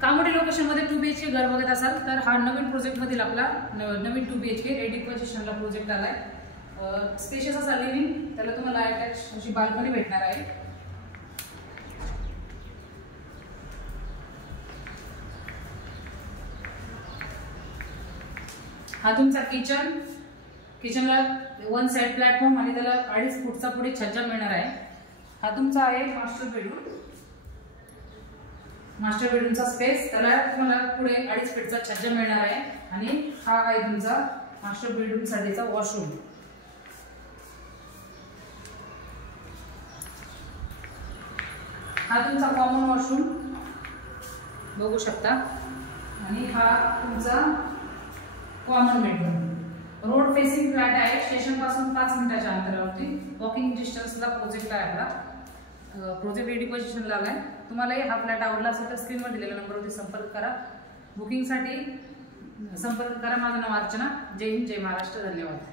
कामोडी लोकेशन मध्ये 2 BHK घर बघत असाल तर हा नवीन प्रोजेक्ट मधील आपला नवीन 2 BHK रेडी पोझिशनला प्रोजेक्ट आलाय। स्पेशियस असा लिव्हिंग, त्याला तुम्हाला अटॅच अशी बाल्कनी भेटणार आहे। हा तुमचा किचनला 1 साइड प्लॅटफॉर्म आणि त्याला 2.5 फूटचा पुढे छज्जा मिळणार आहे। हा तुमचा आहे मास्टर बेडरूमचा स्पेस, त्याला तुम्हाला पुढे 2.5 फीटचा छज्जा मिळणार आहे आणि हा आहे तुमचा मास्टर बेडरूम साठीचा वॉशरूम। हा तुमचा कॉमन वॉशरूम बघू शकता आणि हा तुमचा common bedroom. Road facing flat आहे, स्टेशन पासून 5 मिनिटाच्या अंतरावरती वॉकिंग डिस्टन्सला प्रोजेक्ट आहे आपला। प्रोजेक्ट रेडी पोझिशनला आलाय। तुम्हाला हा फ्लॅट आवडला असेल तर स्क्रीनवर दिलेल्या नंबरवरती संपर्क करा। बुकिंगसाठी संपर्क करा। माझं नाव अर्चना। जय हिंद, जय महाराष्ट्र। धन्यवाद।